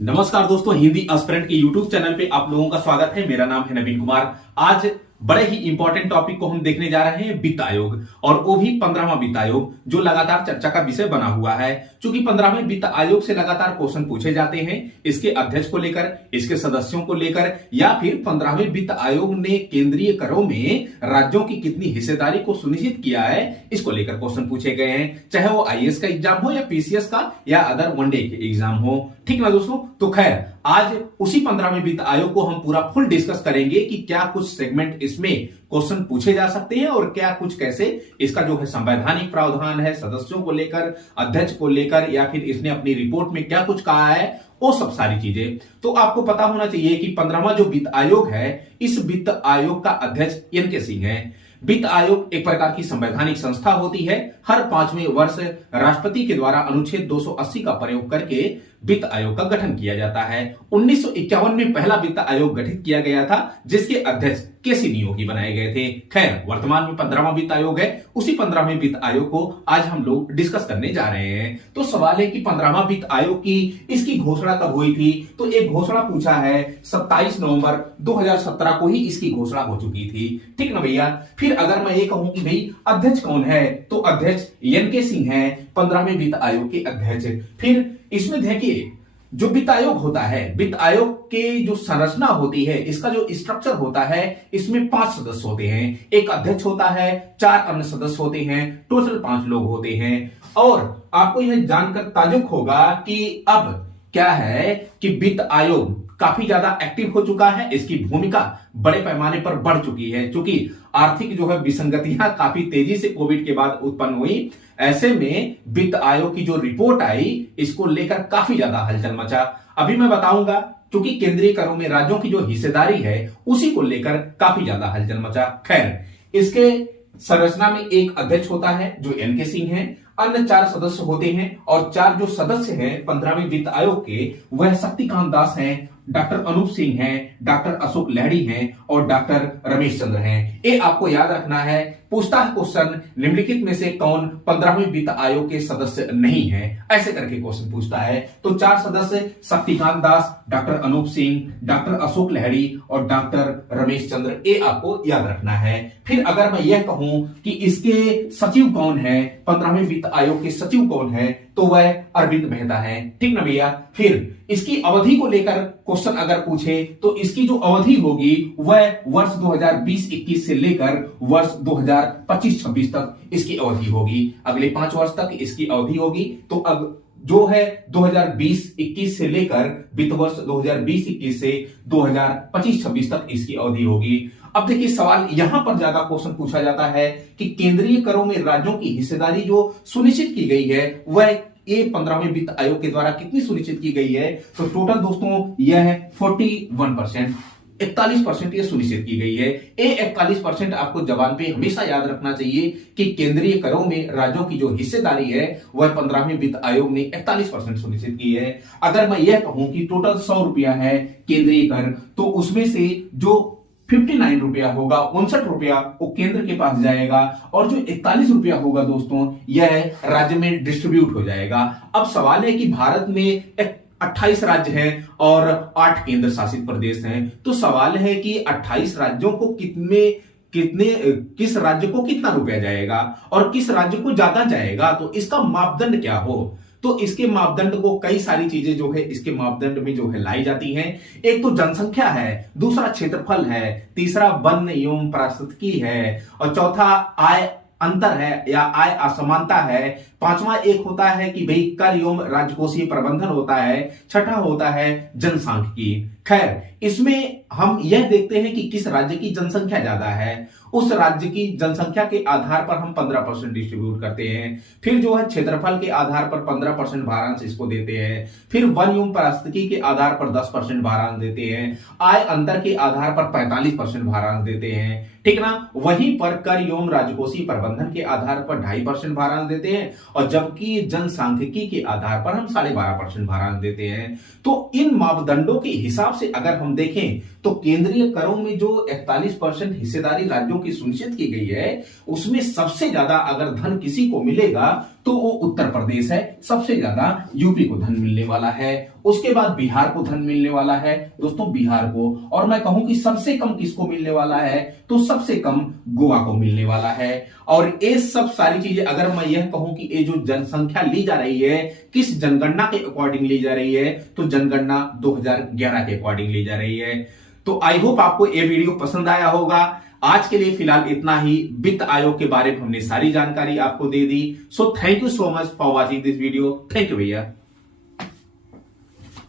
नमस्कार दोस्तों, हिंदी एस्पिरेंट के यूट्यूब चैनल पे आप लोगों का स्वागत है। मेरा नाम है नवीन कुमार। आज बड़े ही इंपॉर्टेंट टॉपिक को हम देखने जा रहे हैं, वित्त आयोग, और वो भी 15वां वित्त आयोग, जो लगातार चर्चा का विषय बना हुआ है। क्योंकि 15वें वित्त आयोग से लगातार क्वेश्चन पूछे जाते हैं, इसके अध्यक्ष को लेकर, इसके सदस्यों को लेकर, या फिर 15वें वित्त आयोग ने केंद्रीय करों में राज्यों की कितनी हिस्सेदारी को सुनिश्चित किया है, इसको लेकर क्वेश्चन पूछे गए हैं। चाहे वो आईएएस का एग्जाम हो या पीसीएस का या अदर वनडे के एग्जाम हो। ठीक ना दोस्तों? तो खैर, आज उसी 15वें वित्त आयोग को हम पूरा फुल डिस्कस करेंगे कि क्या कुछ सेगमेंट इसमें क्वेश्चन पूछे जा सकते हैं और क्या कुछ कैसे इसका जो है संवैधानिक प्रावधान है, सदस्यों को लेकर, अध्यक्ष को लेकर, या फिर इसने अपनी रिपोर्ट में क्या कुछ कहा है, वो सब सारी चीजें। तो आपको पता होना चाहिए कि 15वां जो वित्त आयोग है, इस वित्त आयोग का अध्यक्ष एन.के. सिंह है। वित्त आयोग एक प्रकार की संवैधानिक संस्था होती है। हर 5वें वर्ष राष्ट्रपति के द्वारा अनुच्छेद 280 का प्रयोग करके वित्त आयोग का गठन किया जाता है। 1951 में पहला वित्त आयोग गठित किया गया था, जिसके अध्यक्ष के.सी. नियोगी बनाए गए थे। खैर, वर्तमान में 15वां वित्त आयोग है। उसी 15वें वित्त आयोग को आज हम लोग डिस्कस करने जा रहे हैं। तो सवाल है कि 15वां वित्त आयोग की इसकी घोषणा कब हुई थी? तो एक घोषणा पूछा है, 27 नवंबर 2017 को ही इसकी घोषणा हो चुकी थी। ठीक ना भैया? फिर अगर मैं ये कहूं कि भाई अध्यक्ष कौन है, तो अध्यक्ष एन.के. सिंह है, 15वें वित्त आयोग के अध्यक्ष। फिर इसमें देखिए, जो वित्त आयोग होता है, वित्त आयोग के जो संरचना होती है, इसका जो स्ट्रक्चर होता है, इसमें 5 सदस्य होते हैं। एक अध्यक्ष होता है, 4 अन्य सदस्य होते हैं, टोटल 5 लोग होते हैं। और आपको यह जानकर ताज्जुब होगा कि अब क्या है कि वित्त आयोग काफी ज्यादा एक्टिव हो चुका है। इसकी भूमिका बड़े पैमाने पर बढ़ चुकी है, क्योंकि आर्थिक जो है विसंगतियां काफी तेजी से कोविड के बाद उत्पन्न हुई। ऐसे में वित्त आयोग की जो रिपोर्ट आई, इसको लेकर काफी ज्यादा हलचल मचा। अभी मैं बताऊंगा, क्योंकि केंद्रीय करों में राज्यों की जो हिस्सेदारी है, उसी को लेकर काफी ज्यादा हलचल मचा। खैर, इसके संरचना में एक अध्यक्ष होता है जो एन.के. सिंह है, अन्य 4 सदस्य होते हैं, और 4 जो सदस्य हैं 15वें वित्त आयोग के, वह शक्तिकांत दास हैं, डॉक्टर अनूप सिंह हैं, डॉक्टर अशोक लहड़ी हैं, और डॉक्टर रमेश चंद्र हैं। ये आपको याद रखना है। पूछता है क्वेश्चन, निम्नलिखित में से कौन 15वें वित्त आयोग के सदस्य नहीं है, ऐसे करके क्वेश्चन पूछता है। तो 4 सदस्य शक्तिकांत दास, डॉक्टर अनूप सिंह, डॉक्टर अशोक लहड़ी और डॉक्टर रमेश चंद्र, ये आपको याद रखना है। फिर अगर मैं यह कहूं कि इसके सचिव कौन है, 15वें वित्त आयोग के सचिव कौन है, तो वह अरविंद मेहता है। ठीक ना भैया? फिर इसकी अवधि को लेकर क्वेश्चन अगर पूछे, तो इसकी जो अवधि होगी वह वर्ष 2020-21 से लेकर वर्ष 2025-26 तक इसकी अवधि होगी। अगले 5 वर्ष तक इसकी अवधि होगी। तो अब जो है 2020-21 से लेकर वित्त वर्ष 2020-21 से 2025-26 तक इसकी अवधि होगी। अब देखिए, सवाल यहां पर ज्यादा क्वेश्चन पूछा जाता है कि केंद्रीय करों में राज्यों की हिस्सेदारी जो सुनिश्चित की गई है, वह ये 15वें वित्त आयोग के द्वारा कितनी सुनिश्चित की गई है? तो टोटल दोस्तों यह है 41%, 41% ये सुनिश्चित की गई है। ये 41% आपको जबान पे हमेशा याद रखना चाहिए कि केंद्रीय करों में राज्यों की जो हिस्सेदारी है, वह 15वें वित्त आयोग ने 41% सुनिश्चित की है। अगर मैं यह कहूं कि टोटल 100 रुपया है केंद्रीय कर, तो उसमें से जो 59 रुपया होगा, 59 रुपया वो केंद्र के पास जाएगा, और जो 41 रुपया होगा दोस्तों, यह राज्य में डिस्ट्रीब्यूट हो जाएगा। अब सवाल है कि भारत में 28 राज्य हैं और 8 केंद्र शासित प्रदेश हैं। तो सवाल है कि 28 राज्यों को किस राज्य को कितना रुपया जाएगा और किस राज्य को ज्यादा जाएगा, तो इसका मापदंड क्या हो? तो इसके मापदंड को कई सारी चीजें जो है इसके मापदंड में जो है लाई जाती हैं। एक तो जनसंख्या है, दूसरा क्षेत्रफल है, तीसरा वन एवं पारिस्थितिकी है, और चौथा आय अंतर है या आय असमानता है। 5वां एक होता है कि भाई कर एवं राजकोषीय प्रबंधन होता है। छठा होता है जनसांख्यिकी। खैर, इसमें हम यह देखते हैं कि किस राज्य की जनसंख्या ज्यादा है, उस राज्य की जनसंख्या के आधार पर हम 15% डिस्ट्रीब्यूट करते हैं। फिर जो है क्षेत्रफल के आधार पर 15% भारांश इसको देते हैं। फिर वन एवं पारिस्थितिकी के आधार पर 10% भारांश देते हैं। आय अंतर के आधार पर 45% भारांश देते हैं। ठीक ना? वहीं पर कर एवं राजकोषीय प्रबंधन के आधार पर 2.5% भारांश देते हैं, और जबकि जनसांख्यिकी के आधार पर हम 12.5% भारांश देते हैं। तो इन मापदंडों के हिसाब से अगर हम देखें, तो केंद्रीय करों में जो 41% हिस्सेदारी राज्यों की सुनिश्चित की गई है, उसमें सबसे ज्यादा अगर धन किसी को मिलेगा, तो वो उत्तर प्रदेश है। सबसे ज्यादा यूपी को धन मिलने वाला है, उसके बाद बिहार को धन मिलने वाला है दोस्तों, बिहार को। और मैं कहूं कि सबसे कम किसको मिलने वाला है, तो सबसे कम गोवा को मिलने वाला है। और ये सब सारी चीजें अगर मैं यह कहूं कि ये जो जनसंख्या ली जा रही है किस जनगणना के अकॉर्डिंग ली जा रही है, तो जनगणना 2011 के अकॉर्डिंग ली जा रही है। तो आई होप आपको ये वीडियो पसंद आया होगा। आज के लिए फिलहाल इतना ही। वित्त आयोग के बारे में हमने सारी जानकारी आपको दे दी। So thank you so much for watching this video. Thank you भैया।